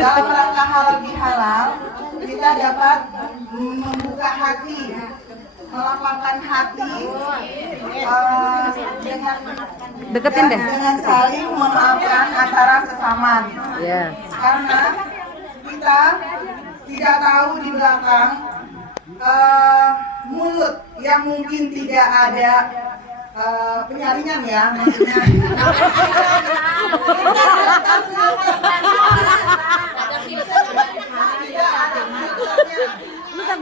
dalam rangka halal bihalal kita dapat membuka hati, melapangkan hati dengan saling memaafkan antara sesama. Karena kita tidak tahu di belakang mulut yang mungkin tidak ada penyaringan ya, maksudnya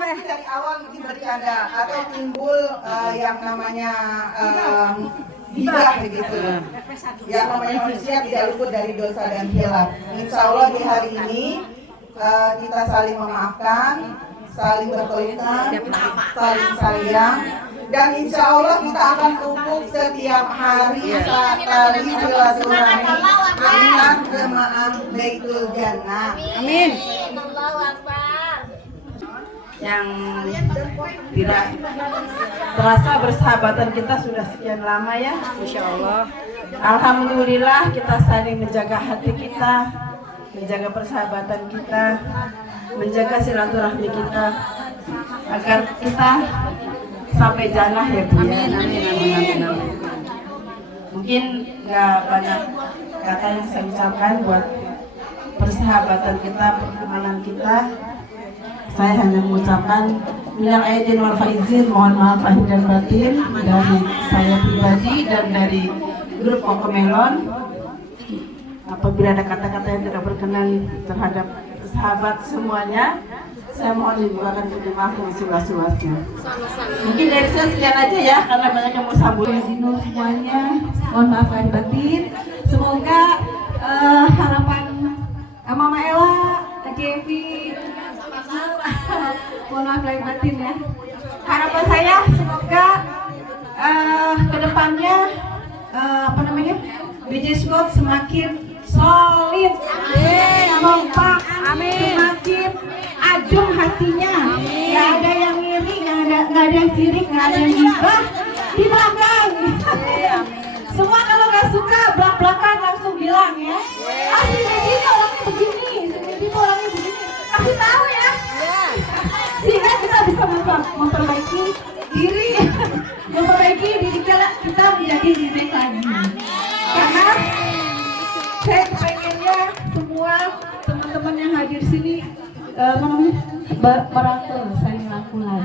dari awal mungkin bercanda atau timbul yang namanya gibah begitu. Yang namanya manusia tidak luput dari dosa dan khilaf. Insya Allah di hari ini kita saling memaafkan, saling bertoleran, saling sayang, dan insya Allah kita akan kumpul setiap hari tali silaturahmi dengan jemaah Baitul Jannah. Amin. Yang tidak terasa persahabatan kita sudah sekian lama ya, Insya Allah. Alhamdulillah kita saling menjaga hati kita, menjaga persahabatan kita, menjaga silaturahmi kita agar kita sampai jannah ya Bu ya. Amin. Mungkin nggak banyak kata yang saya ucapkan buat persahabatan kita, pertemanan kita. Saya hanya mengucapkan minal aidin wal faizin, mohon maaf lahir dan batin dari saya pribadi dan dari grup Kokomelon. Apabila ada kata-kata yang tidak berkenan terhadap sahabat semuanya, saya mohon dibukakan pintu maaf yang seluas-luasnya. Mungkin dari saya sekian aja ya, karena banyak yang mau sambut. Semuanya, mohon maaf lahir batin. Semoga harapan Mama Ella, Devi, mohon maaf lahir batin ya. Harapan saya semoga kedepannya BJ Squad semakin solid, kompak, semakin adem hatinya, nggak ada yang ngiri, nggak ada yang sirik, nggak ada yang gibah di belakang. Semua kalau nggak suka belak-belakan langsung bilang ya. Si Devi orangnya begini, si Devi orangnya begini, kasih tahu ya. Sehingga kita bisa memperbaiki diri, memperbaiki diri kita menjadi lebih baik lagi. Karena saya pengennya semua teman-teman yang hadir sini merangkul, saling rangkulan.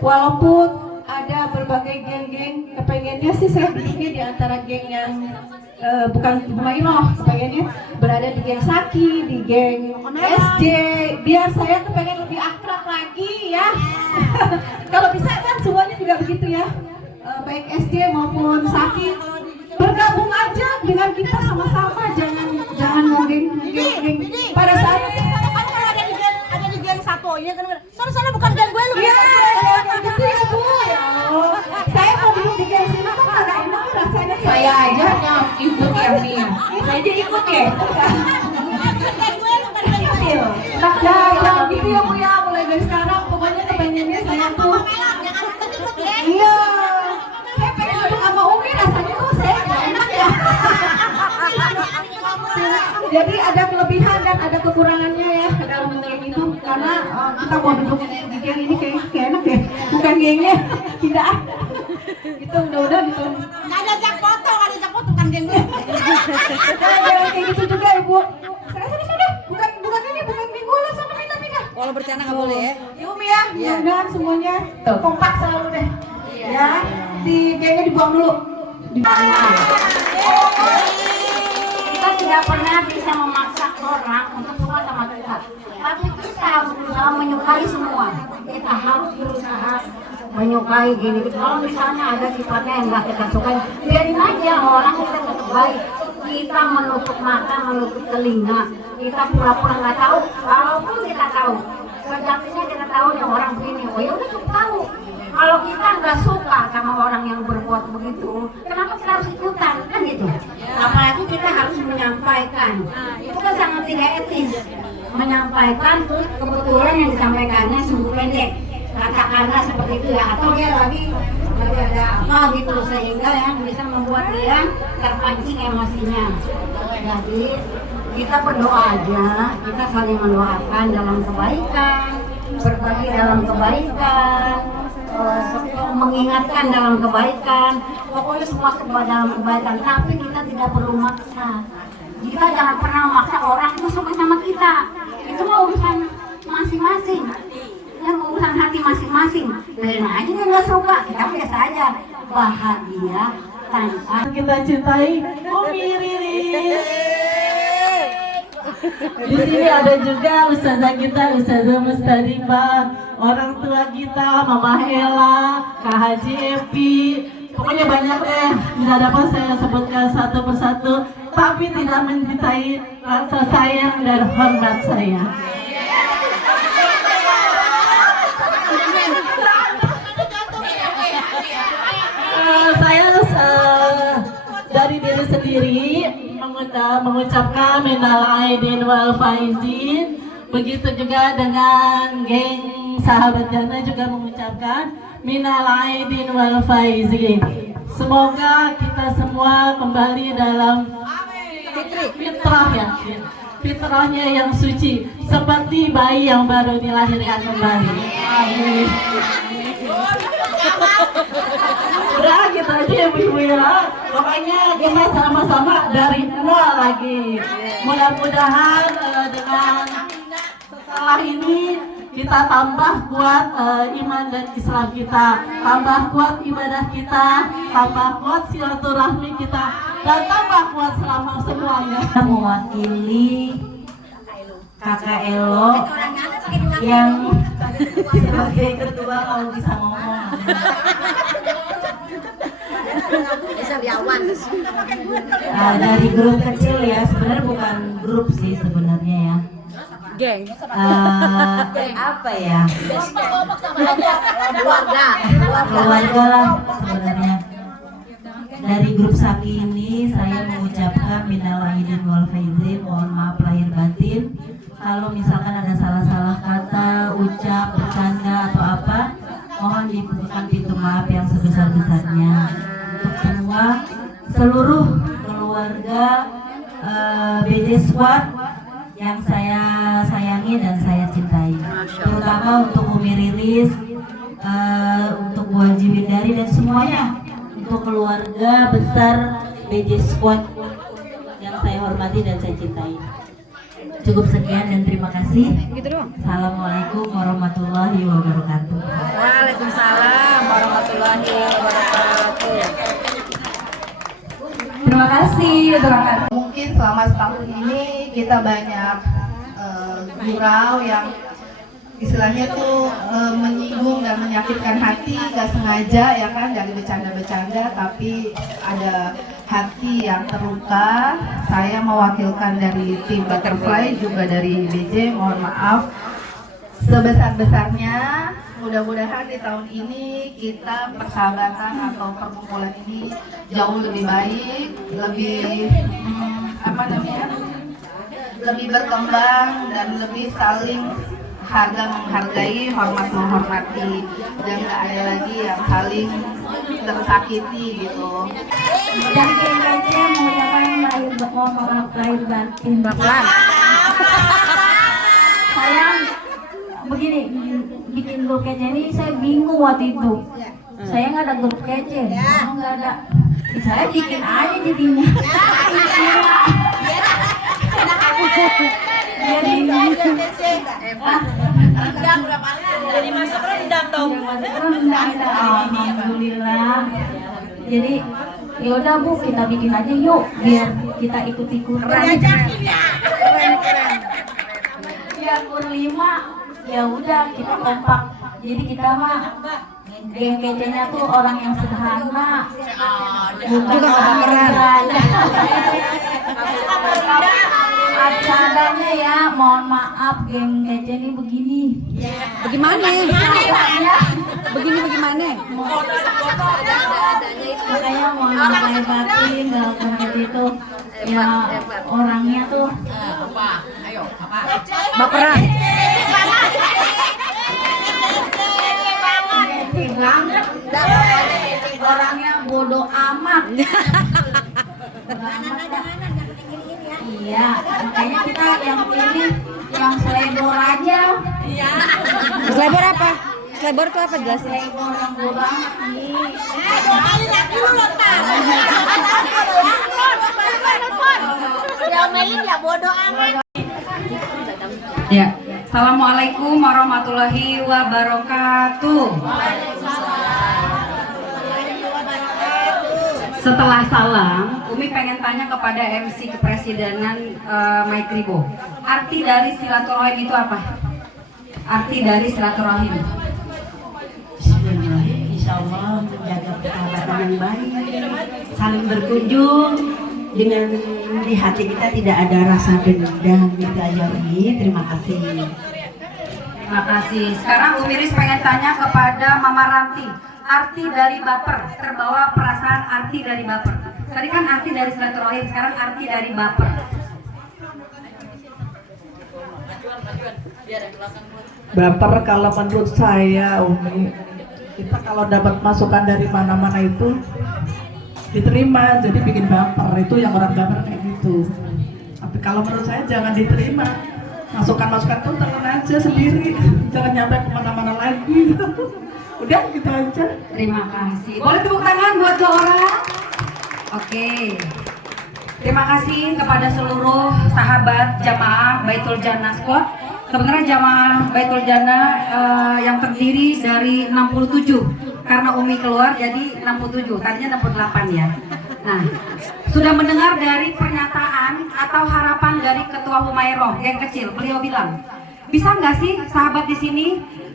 Walaupun ada berbagai geng-geng, kepengennya sih saya duduknya di antara geng yang bukan Humairah, kepengennya berada di geng Saki, di geng SJ, biar saya kepengen lebih akrab lagi ya. Kalau bisa kan semuanya juga begitu ya, baik SJ maupun Saki bergabung aja dengan kita sama-sama, jangan geng pada saat ada di geng satu ya kan, soalnya bukan geng gue lu. Iya, gitu ya Bu. Saya mau duduk di geng sini kok agak enak rasanya. Saya aja yang ikut yang ini. Saya aja ikut ya. Jangan gitu ya Bu ya, mulai dari sekarang pokoknya kepengennya saya tuh. Iya. Saya pengen duduk sama Umi, rasanya tuh saya gak enak ya. Jadi ada kelebihan dan ada kekurangannya ya dalam geng itu, karena kita mau duduk di geng ini kayak enak ya, bukan gengnya, tidak. Itu mudah-mudahan gitu. Nggak ada jak foto bukan geng gue. Jangan kayak gitu juga Ibu. Sudah, bukan ini, bukan geng gue lah, sana pindah. Kalau bercanda nggak boleh ya. Umi ya, mudah-mudahan semuanya kompak selalu deh. Ya, di gengnya dibuang dulu. Kita tidak pernah bisa memaksa orang untuk suka sama kita, tapi kita harus berusaha menyukai semua. Kita harus berusaha menyukai gini. Kalau misalnya ada sifatnya yang nggak kita sukai, biarin aja, orang kita tetap baik. Kita menutup mata, menutup telinga, kita pura-pura nggak tahu. Walaupun kita tahu, sejatinya kita tahu yang orang begini, oh ya udah cukup tahu. Kalau kita nggak suka sama orang yang berbuat begitu, kenapa kita harus ikutan, kan gitu? Apalagi kita harus menyampaikan, itu kan sangat tidak etis. Menyampaikan, terus kebetulan yang disampaikannya sungguh pendek, kata-kata seperti itu ya, atau dia lagi ada apa gitu, sehingga yang bisa membuat dia terpancing emosinya. Jadi kita berdoa aja, kita saling mendoakan dalam kebaikan, berbagi dalam kebaikan, mengingatkan dalam kebaikan, pokoknya semua serba dalam kebaikan. Tapi kita tidak perlu maksa. Kita jangan pernah memaksa orang itu suka sama kita. Itu mah urusan masing-masing. Dan urusan hati masing-masing. Dan aja dia nggak suka, kita biasa aja. Bahagia tanpa Kita cintai Umi Riris. Di sini ada juga ustazah kita, Ustazah Mustalifah, orang tua kita, Mama Ella, Kak Haji Epi. Pokoknya banyak deh, tidak dapat saya sebutkan satu persatu, tapi tidak mencintai rasa sayang dan hormat saya. Saya dari diri sendiri mengucapkan minal aidin wal faizin. Begitu juga dengan geng sahabat jannah juga mengucapkan minal aidin wal faizin. Semoga kita semua kembali dalam fitrah fitrahnya yang suci, seperti bayi yang baru dilahirkan kembali. Amin. Udah gitu aja ya ibu ya. Pokoknya kita sama-sama dari nol lagi. Mudah-mudahan dengan setelah ini kita tambah kuat iman dan Islam kita, tambah kuat ibadah kita, tambah kuat silaturahmi kita, dan tambah kuat selama semuanya. Mewakili Kakak Elo yang sebagai ketua kalau bisa ngomong. Dari grup kecil ya, sebenarnya bukan grup sih sebenarnya ya. Geng. Apa ya? Keluarga lah sebenarnya. Dari grup Saki ini saya mengucapkan minal aidin wal faizin, mohon maaf lahir batin. Kalau misalkan ada salah-salah kata, ucap, bercanda atau apa, mohon dibukakan pintu maaf yang sebesar-besarnya. Untuk semua, seluruh keluarga BJ Squad yang saya sayangi dan saya cintai, terutama untuk Umi Riris, untuk Bu Haji Windari dan semuanya, untuk keluarga besar BJ Squad yang saya hormati dan saya cintai. Cukup sekian dan terima kasih. Assalamualaikum warahmatullahi wabarakatuh. Waalaikumsalam warahmatullahi wabarakatuh. Terima kasih. Mungkin selama setahun ini kita banyak gurau yang istilahnya tuh menyinggung dan menyakitkan hati, gak sengaja ya kan, dari bercanda-bercanda, tapi ada hati yang terluka. Saya mewakilkan dari tim Butterfly, juga dari BJ, mohon maaf sebesar-besarnya. Mudah-mudahan di tahun ini kita persahabatan atau perkumpulan ini jauh lebih baik, lebih lebih berkembang dan lebih saling harga menghargai, hormat menghormati, dan nggak ada lagi yang saling tersakiti gitu. Dan kira-kira mau maaf lahir batin. Saya begini, bikin grup kece ini saya bingung waktu itu. Saya nggak ada grup kece, nggak ada. Saya bikin aja jadinya. Jadi masuk rendang dong. Alhamdulillah. Jadi yaudah Bu, kita bikin aja yuk, biar kita ikut-ikutan. Biar berlima, ya udah kita kompak. Jadi kita mah geng kecenya tuh orang yang sederhana, bukan orang yang adanya ya. Mohon maaf geng kece ini begini. Bagaimana? Bagaimana? Makanya mohon maaf lahir batin dalam konteks itu ya, orangnya tuh Baperan. banget, orangnya bodoh amat. Iya, makanya kita yang pilih yang selebor aja. Iya. Selebor apa? Selebor itu apa jelas? Selebor yang gue banget nih. Doain lagi lu lontar. Diomelin ya bodoh amat. Ya, Assalamualaikum warahmatullahi wabarakatuh. Setelah salam, Umi pengen tanya kepada MC Kepresidenan Mike Ribo. Arti dari silaturahim itu apa? Arti dari silaturahim. Bismillahirrahmanirrahim. Insya Allah menjaga persahabatan yang baik, saling berkunjung dengan di hati kita tidak ada rasa dendam. Gitu aja Umi. Terima kasih. Terima kasih. Sekarang Umi Riz pengen tanya kepada Mama Ranti. Arti dari baper, terbawa perasaan arti dari baper. Tadi kan arti dari silaturahim, sekarang arti dari baper. Baper kalau menurut saya Umi, kita kalau dapat masukan dari mana-mana itu diterima, jadi bikin baper. Itu yang orang baper kayak gitu. Tapi kalau menurut saya jangan diterima. Masukan-masukan itu telan aja sendiri, jangan nyampe kemana-mana lagi. Udah gitu aja. Terima kasih. Boleh tepuk tangan buat dua orang? Oke. Terima kasih kepada seluruh sahabat jamaah Baitul Jannah Squad. Sebenarnya jamaah Baitul Jannah yang terdiri dari 67. Karena Umi keluar jadi 67. Tadinya 68 ya. Nah, sudah mendengar dari pernyataan atau harapan dari Ketua Humayroh yang kecil. Beliau bilang, bisa nggak sih sahabat di sini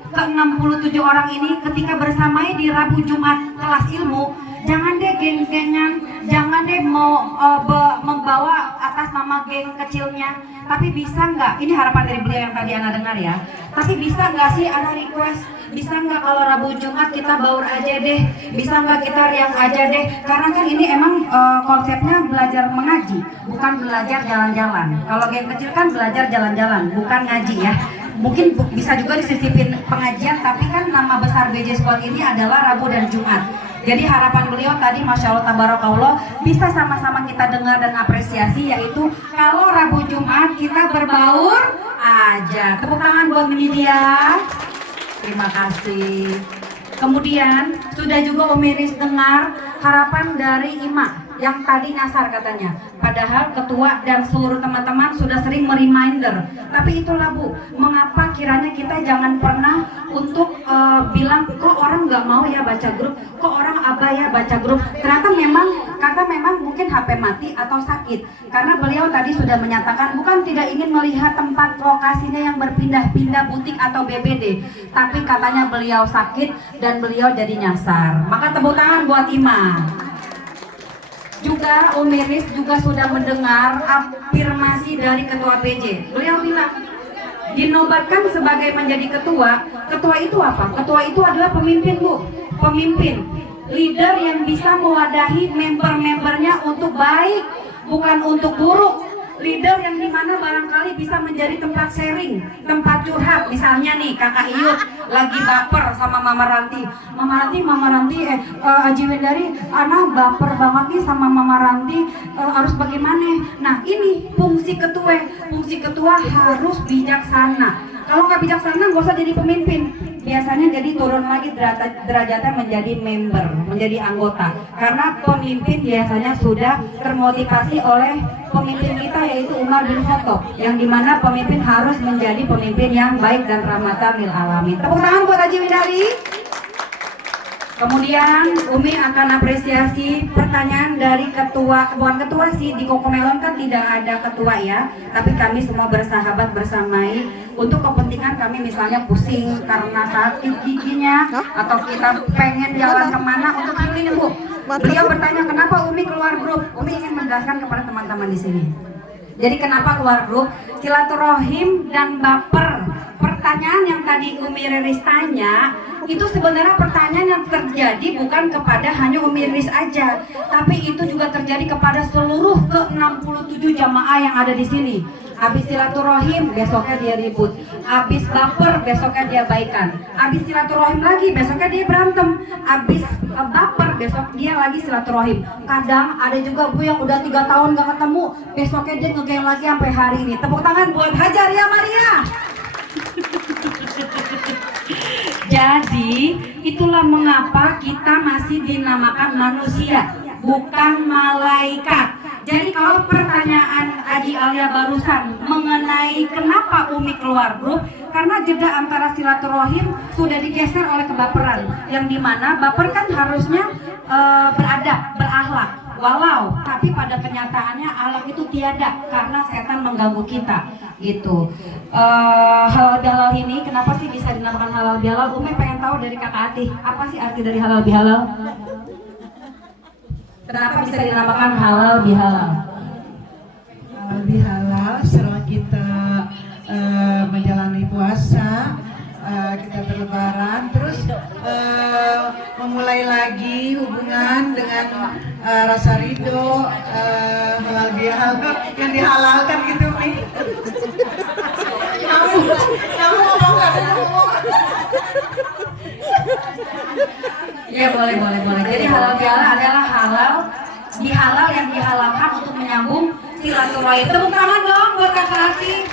ke-67 orang ini ketika bersamai di Rabu Jumat kelas ilmu, jangan deh geng-gengan, jangan deh mau membawa atas nama geng kecilnya, tapi bisa nggak, ini harapan dari beliau yang tadi Ana dengar ya, tapi bisa nggak sih ada request, bisa nggak kalau Rabu Jumat kita baur aja deh, bisa nggak kita riang aja deh, karena kan ini emang konsepnya belajar mengaji, bukan belajar jalan-jalan. Kalau geng kecil kan belajar jalan-jalan, bukan ngaji ya. Mungkin bisa juga disisipin pengajian, tapi kan nama besar BJ Squad ini adalah Rabu dan Jumat. Jadi harapan beliau tadi Masya Allah Tabarakallah bisa sama-sama kita dengar dan apresiasi, yaitu kalau Rabu Jumat kita berbaur aja. Tepuk tangan buat media. Terima kasih. Kemudian sudah juga Umi Riz dengar harapan dari Ima yang tadi nyasar katanya. Padahal ketua dan seluruh teman-teman sudah sering mereminder. Tapi itulah Bu, mengapa kiranya kita jangan pernah untuk bilang kok orang nggak mau ya baca grup, kok orang abah ya baca grup. Ternyata memang mungkin HP mati atau sakit. Karena beliau tadi sudah menyatakan bukan tidak ingin melihat tempat lokasinya yang berpindah-pindah butik atau BBD, tapi katanya beliau sakit dan beliau jadi nyasar. Maka tepuk tangan buat Ima. Juga Umi Riz juga sudah mendengar afirmasi dari Ketua PJ. Beliau bilang dinobatkan sebagai menjadi ketua. Ketua itu apa? Ketua itu adalah pemimpin Bu, pemimpin, leader yang bisa mewadahi member-membernya untuk baik, bukan untuk buruk. Leader yang dimana barangkali bisa menjadi tempat sharing, tempat curhat. Misalnya nih Kakak Iyut lagi baper sama Mama Ranti, Aji Wendari, Ana baper banget nih sama Mama Ranti, harus bagaimana? Nah ini fungsi ketua harus bijaksana. Kalau nggak bijaksana nggak usah jadi pemimpin. Biasanya jadi turun lagi derajatnya menjadi member, menjadi anggota. Karena pemimpin biasanya sudah termotivasi oleh pemimpin kita yaitu Umar bin Khattab, yang dimana pemimpin harus menjadi pemimpin yang baik dan rahmatan lil alamin. Tepuk tangan buat Haji Windari. Kemudian Umi akan apresiasi pertanyaan dari ketua, bukan ketua sih, di Kokomelon kan tidak ada ketua ya, tapi kami semua bersahabat bersamai untuk kepentingan kami, misalnya pusing karena sakit giginya atau kita pengen jalan kemana untuk ini Bu. Beliau bertanya kenapa Umi keluar grup. Umi ingin menjelaskan kepada teman-teman di sini. Jadi kenapa keluar grup? Silaturahim dan baper. Pertanyaan yang tadi Umi Riris tanya itu sebenarnya pertanyaan yang terjadi bukan kepada hanya Umi Riris aja, tapi itu juga terjadi kepada seluruh ke-67 jamaah yang ada di sini. Habis silaturahim, besoknya dia ribut. Habis baper, besoknya dia baikan. Habis silaturahim lagi, besoknya dia berantem. Habis baper, besok dia lagi silaturahim. Kadang ada juga Bu yang udah 3 tahun gak ketemu, besoknya dia ngegeng lagi sampai hari ini. Tepuk tangan buat Hajar ya Maria. Jadi itulah mengapa kita masih dinamakan manusia, bukan malaikat. Jadi kalau pertanyaan Aji Alia barusan mengenai kenapa Umi keluar grup, karena jeda antara silaturahim sudah digeser oleh kebaperan, yang dimana baper kan harusnya beradab, berakhlak. Walau, tapi pada kenyataannya akhlak itu tiada karena setan mengganggu kita, gitu. Halal bihalal ini kenapa sih bisa dinamakan halal bihalal? Umi pengen tahu dari Kakak Ati, apa sih arti dari halal bihalal? Kenapa bisa dinamakan halal bihalal? Halal bihalal setelah kita menjalani puasa, kita berlebaran, terus memulai lagi hubungan dengan rasa ridho, halal bihalal yang dihalalkan gitu, Mi. Kamu ngomong nggak? Iya boleh. Jadi halal bihalal adalah halal bihalal yang dihalalkan untuk menyambung silaturahim. Tepuk tangan dong buat Kakak Ati.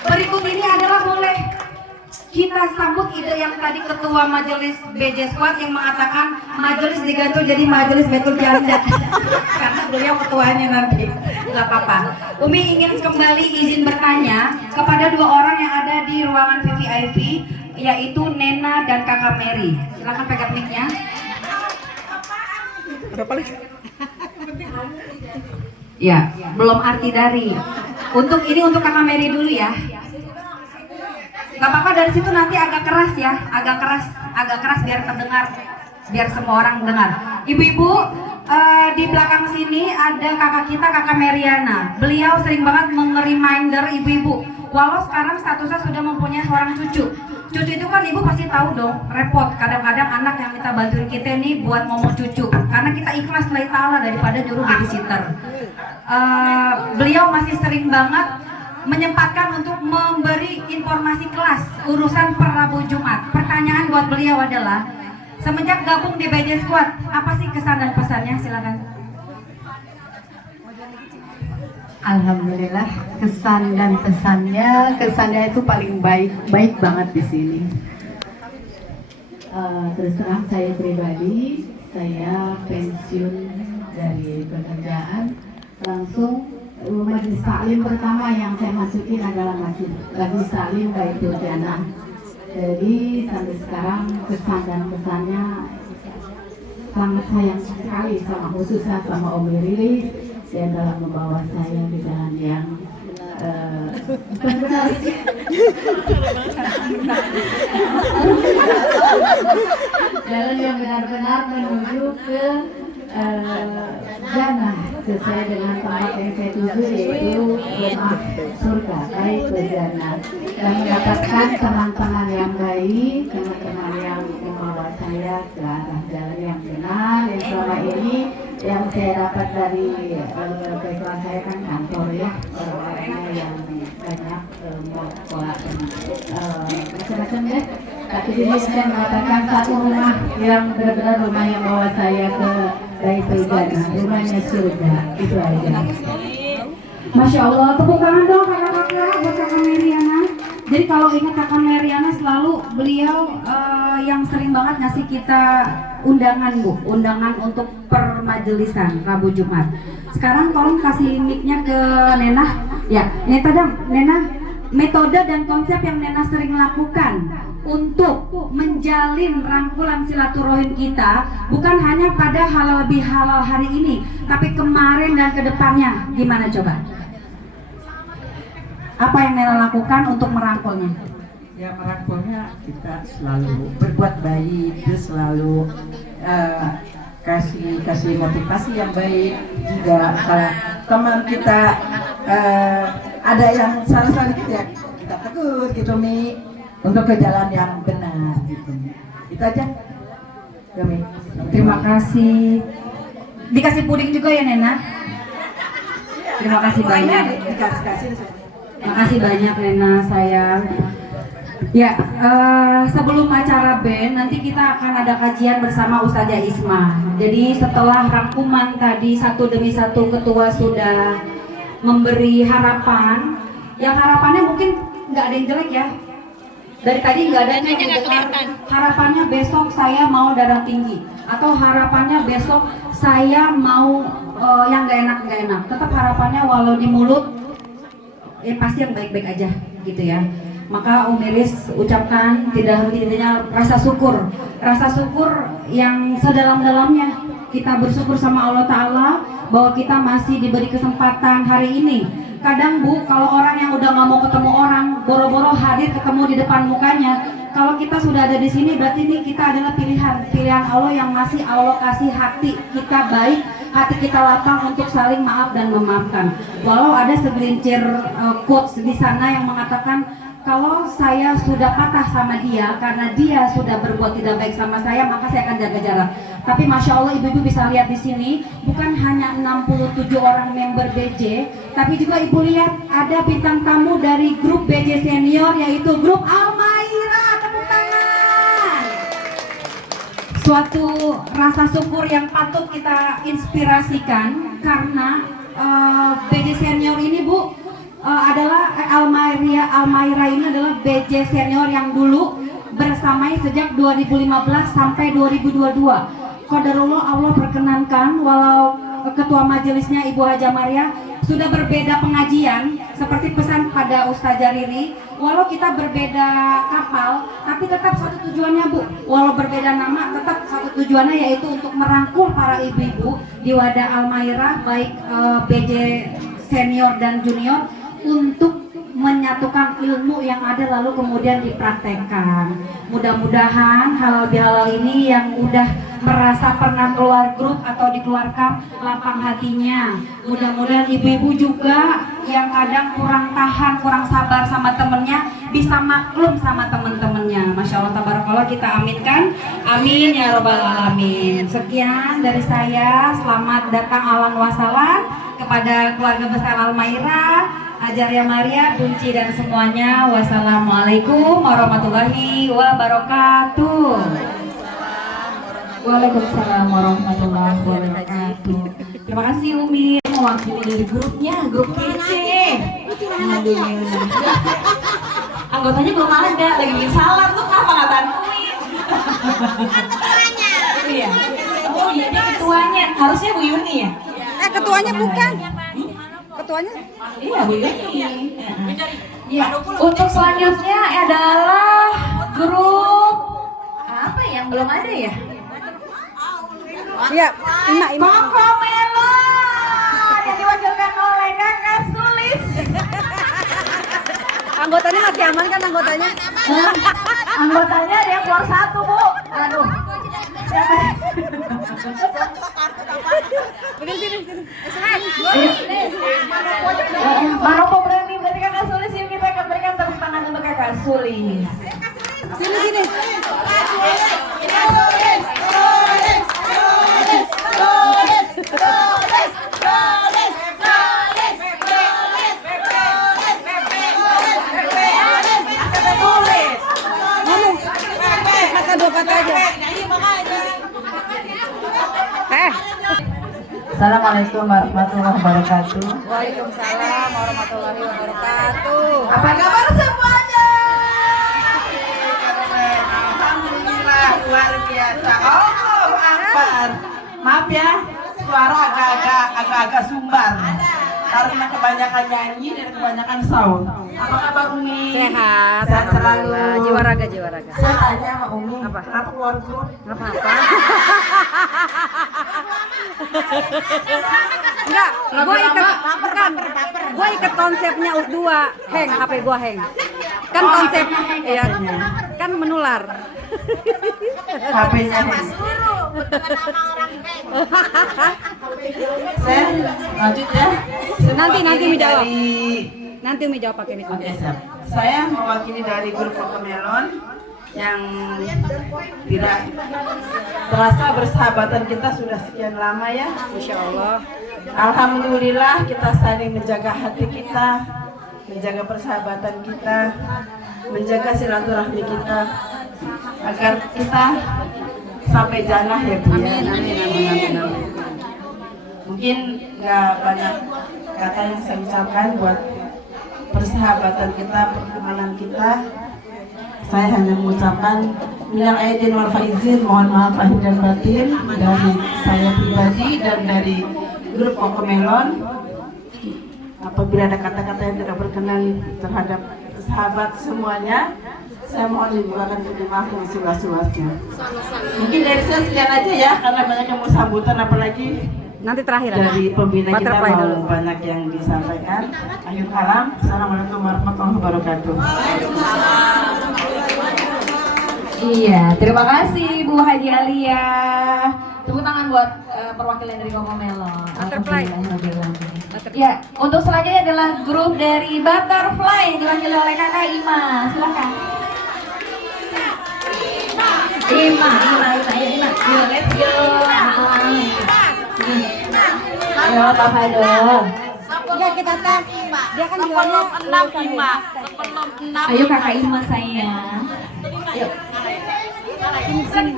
Berikut ini adalah boleh kita sambut ide yang tadi Ketua Majelis BJ Squad yang mengatakan majelis diganti jadi majelis betul janda. Karena beliau ketuanya nanti. Gak apa-apa. Umi ingin kembali izin bertanya kepada 2 orang yang ada di ruangan VVIP, yaitu Nena dan Kakak Mary. Silakan pegang mic-nya. Ya, belum arti dari. Untuk Kakak Mary dulu ya. Gak apa-apa, dari situ nanti agak keras ya, agak keras biar terdengar, biar semua orang dengar. Ibu-ibu, di belakang sini ada kakak kita, Kakak Meriana. Beliau sering banget menge-reminder ibu-ibu, walau sekarang statusnya sudah mempunyai seorang cucu. Cucu itu kan ibu pasti tahu dong, repot. Kadang-kadang anak yang minta bantuin kita nih buat ngomong cucu, karena kita ikhlas lillahi ta'ala daripada nyuruh babysitter. Beliau masih sering banget menyempatkan untuk memberi informasi kelas urusan per Rabu Jumat. Pertanyaan buat beliau adalah, semenjak gabung di BJ Squad, apa sih kesan dan pesannya? Silakan. Alhamdulillah, kesan dan kesannya itu paling baik banget di sini. Terus terang saya pribadi, saya pensiun dari pekerjaan, langsung majelis taklim pertama yang saya masukin adalah majelis taklim Baitul Jannah. Jadi sampai sekarang kesan dan pesannya sangat sayang sekali khususnya sama Om Rilis yang dalam membawa saya di jalan yang benar jalan yang benar-benar menuju ke jannah sesuai dengan tempat yang saya tuju, yaitu rumah surga, baik ke jannah, dan mendapatkan teman-teman yang baik, teman-teman yang membawa saya ke arah jalan yang benar. Yang selama ini yang saya dapat dari background saya kan kantor ya, orang-orangnya yang banyak membawa macam-macam ya. Tapi ini saya mengatakan satu rumah yang benar-benar rumah yang bawa saya ke Baitul Jannah, rumahnya surga. Itu aja. Masya Allah, tepuk tangan dong kakak-kakak buat Kakak Meriana. Jadi kalau ingat Kakak Meriana selalu beliau yang sering banget ngasih kita undangan Bu, undangan untuk permajelisan Rabu Jumat. Sekarang tolong kasih mic-nya ke Nena. Ya, Nena, metode dan konsep yang Nena sering lakukan untuk menjalin rangkulan silaturahim kita bukan hanya pada halal bihalal hari ini, tapi kemarin dan kedepannya. Gimana coba? Apa yang Nena lakukan untuk merangkulnya? Ya, merangkulnya kita selalu berbuat baik, terus selalu kasih motivasi yang baik. Juga kalau teman kita ada yang salah gitu ya, kita tegur gitu Mi, untuk ke jalan yang benar gitu. Itu aja. Ya, Mi. Terima kasih. Dikasih puding juga ya Nena? Terima kasih banyak. Dikasih. Makasih banyak Rena sayang. Ya, sebelum acara band nanti kita akan ada kajian bersama Ustazah Isma. Jadi setelah rangkuman tadi satu demi satu ketua sudah memberi harapan, yang harapannya mungkin nggak ada yang jelek ya. Dari tadi nggak ada yang mendengar harapannya besok saya mau darah tinggi, atau harapannya besok saya mau yang nggak enak. Tetap harapannya walau di mulut pasti yang baik-baik aja gitu ya. Maka Umiris ucapkan tidak henti-hentinya rasa syukur yang sedalam-dalamnya. Kita bersyukur sama Allah Ta'ala bahwa kita masih diberi kesempatan hari ini. Kadang Bu, kalau orang yang udah nggak mau ketemu orang, boro-boro hadir ketemu di depan mukanya. Kalau kita sudah ada di sini, berarti ini kita adalah pilihan Allah yang masih Allah kasih hati kita baik, hati kita lapang untuk saling maaf dan memaafkan. Walau ada segelintir quotes di sana yang mengatakan, kalau saya sudah patah sama dia karena dia sudah berbuat tidak baik sama saya, maka saya akan jaga jarak. Tapi Masya Allah ibu-ibu bisa lihat di sini, bukan hanya 67 orang member BJ, tapi juga ibu lihat ada bintang tamu dari grup BJ senior, yaitu grup Almaira. Tepuk tangan. Suatu rasa syukur yang patut kita inspirasikan karena BJ senior ini Bu, adalah Almaira ini adalah BJ senior yang dulu bersamai sejak 2015 sampai 2022. Qadarullah Allah perkenankan, walau ketua majelisnya Ibu Haja Maria sudah berbeda pengajian seperti pesan pada Ustazah Riri, walau kita berbeda kapal tapi tetap satu tujuannya Bu, walau berbeda nama tetap satu tujuannya, yaitu untuk merangkul para ibu-ibu di wadah Almaira baik BJ senior dan junior untuk menyatukan ilmu yang ada lalu kemudian dipraktekkan. Mudah-mudahan halal bihalal ini yang udah merasa pernah keluar grup atau dikeluarkan lapang hatinya. Mudah-mudahan ibu-ibu juga yang kadang kurang tahan, kurang sabar sama temennya bisa maklum sama temen-temennya. Masya Allah tabarakallah, kita aminkan. Amin ya robbal alamin. Sekian dari saya, selamat datang ahlan wa sahlan kepada keluarga besar Almaira, Ajaria Maria, Bunci dan semuanya. Wassalamualaikum warahmatullahi wabarakatuh. Waalaikumsalam warahmatullahi wabarakatuh. Terima kasih Umi mewakili dari grupnya, grup kece. Anggotanya belum ada, lagi bikin salad tuh, apa ngatain Umi? Iya. Oh iya, dia ketuanya. Harusnya Bu Yuni ya? Ketuanya bukan. Ketuanya? Iya Bu Yuni. Iya. Untuk selanjutnya adalah grup apa yang belum ada ya? Iya, Ima. Koko Melon yang diwakilkan oleh Kakak Sulis. Anggotanya masih aman kan anggotanya? Anggotanya ada yang keluar satu Bu. Aduh. Maroko berani berarti Kakak Sulis, yuk kita akan berikan tepuk tangan untuk Kakak Sulis. Sini. Kata dua kata aja. Assalamualaikum warahmatullahi wabarakatuh. Waalaikumsalam warahmatullahi wabarakatuh. Apa kabar semuanya? Alhamdulillah luar biasa. Oh, Akbar. Maaf ya, suara agak-agak sumbar karena kebanyakan nyanyi dan kebanyakan saut. Apa kabar Umi? Sehat. Sehat selalu. Jiwa raga. Saya tanya sama Umi, kenapa keluar grup? Apa-apa. Enggak, gue ikat konsepnya US2, hang, HP gue hang. Kan konsep, iya, kan menular. HP-nya Saya lanjut ya. Nanti Umi jawab. Dari... Nanti Umi jawab pakai mikrofon. Oke, siap. Saya mewakili dari grup Koko Melon yang tidak terasa bersahabatan kita sudah sekian lama ya. Insya Allah. Alhamdulillah kita saling menjaga hati kita, menjaga persahabatan kita, menjaga silaturahmi kita, agar kita sampai jannah ya Bu ya. Amin. Mungkin nggak banyak kata yang saya ucapkan buat persahabatan kita, pertemanan kita. Saya hanya mengucapkan minal aidin wal faizin, mohon maaf lahir dan batin dari saya pribadi dan dari grup Kokomelon. Apabila ada kata-kata yang tidak berkenan terhadap sahabat semuanya, saya mohon dibukakan pintu maaf yang seluas-luasnya. Mungkin dari saya sekian aja ya, karena banyak yang mau sambutan, apalagi Nanti terakhir dari pembina kita butterfly mau dulu. banyak yang disampaikan. Akhir kalam, assalamualaikum warahmatullahi wabarakatuh. Iya, terima kasih Bu Haji Alia. Tepuk tangan buat perwakilan dari Kokomelon. Butterfly. Ya, untuk selanjutnya adalah grup dari Butterfly diwakili oleh Kakak Ima. Silakan. Ima. Yuk, let's go. Ayo, Pak Fadol. Enggak, kita tes. Dia kan bilangnya 6 Ayo Kakak Ima saya. Yuk. sini.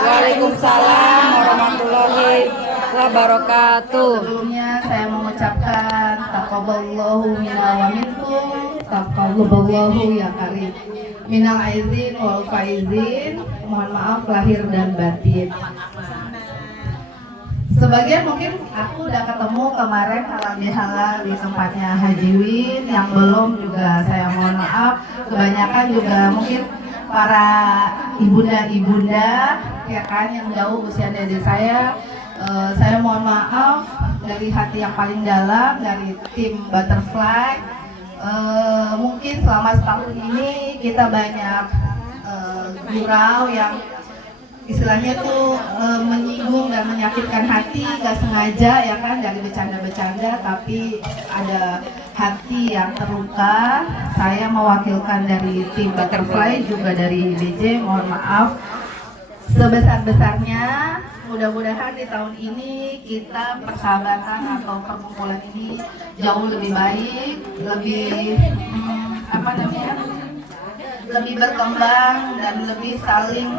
Waalaikumsalam warahmatullahi wabarakatuh. Sebelumnya saya mengucapkan taqabbalallahu minna wa minkum, taqabbalallahu ya karim. Minal aizin wal faizin, mohon maaf lahir dan batin. Sebagian mungkin aku udah ketemu kemarin halal bihalal di tempatnya Haji Win, yang belum juga saya mohon maaf. Kebanyakan juga mungkin para ibunda-ibunda ya kan yang jauh usia dari saya mohon maaf dari hati yang paling dalam dari tim Butterfly. Mungkin selama setahun ini kita banyak gurau yang istilahnya tuh menyinggung dan menyakitkan hati, gak sengaja ya kan, dari bercanda-bercanda, tapi ada hati yang terluka. Saya mewakilkan dari tim Butterfly, juga dari BJ, mohon maaf sebesar-besarnya. Mudah-mudahan di tahun ini kita persahabatan atau perkumpulan ini jauh lebih baik, lebih lebih berkembang dan lebih saling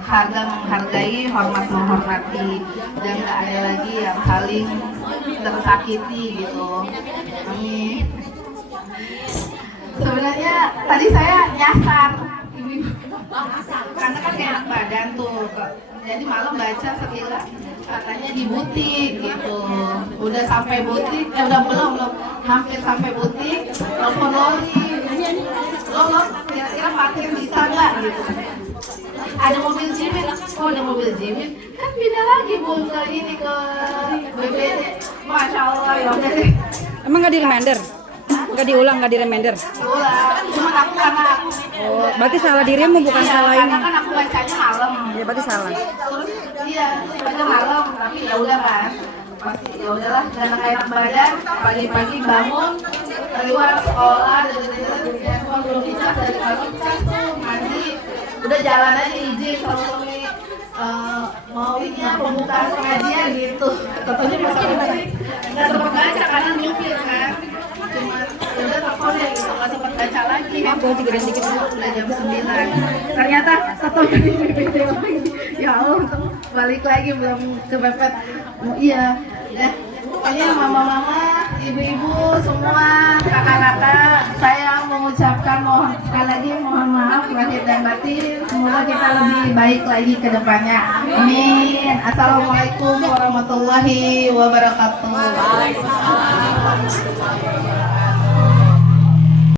harga menghargai, hormat menghormati, dan nggak ada lagi yang saling tersakiti gitu. Amin. Sebenarnya tadi saya nyasar ibu-ibu karena kan gak enak badan tuh, jadi malam baca sekilas katanya di butik gitu. Udah sampai butik, udah belum hampir sampai butik, telepon Loli, lo kira-kira parkir bisa nggak gitu. Ada mobil Jimin, ada mobil Jimin, kan pindah lagi Bu ke ini, ke BBD. Masya Allah ya udah deh. Emang nggak di reminder? Nggak diulang, nggak di reminder? Ulang, cuma aku karena aku Berarti salah dirimu bukan salah ini. karena kan aku bacanya malam. Ya berarti salah. Terus iya, baca malam, tapi ya udah kan. Pasti ya udahlah, karena enak badan, pagi-pagi bangun keluar sekolah dari handphone belum dicas, dari pagi cas tuh mandi, udah jalan aja izin sama suami mau ini ya pembukaan pengajian gitu. Tentunya pas pengajian nggak sempat baca karena nyupir kan, cuma udah teleponnya gitu, nggak sempat baca lagi. Aku tidurin dikit udah jam 9. Ternyata satu kali BPT lagi. Ya Allah, balik lagi belum kepepet. Iya, ya. Pokoknya mama-mama, ibu-ibu, semua kakak-kakak, saya mengucapkan sekali lagi mohon maaf lahir dan batin. Semoga kita lebih baik lagi ke depannya. Amin. Assalamualaikum warahmatullahi wabarakatuh.